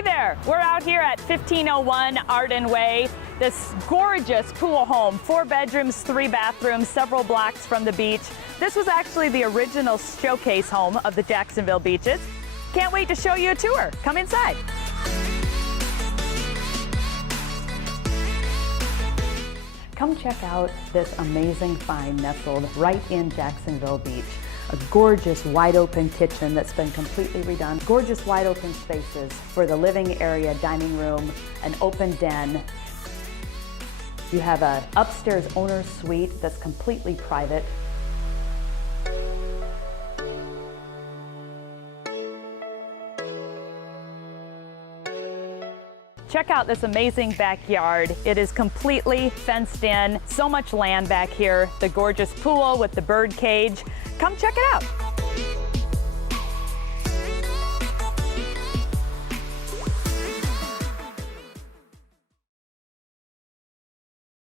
Hey there, we're out here at 1501 Arden Way. This gorgeous pool home, 4 bedrooms, 3 bathrooms, several blocks from the beach. This was actually the original showcase home of the Jacksonville Beaches. Can't wait to show you a tour. Come inside. Come check out this amazing find nestled right in Jacksonville Beach. A gorgeous wide open kitchen that's been completely redone. Gorgeous wide open spaces for the living area, dining room, an open den. You have an upstairs owner's suite that's completely private. Check out this amazing backyard. It is completely fenced in. So much land back here. The gorgeous pool with the bird cage. Come check it out.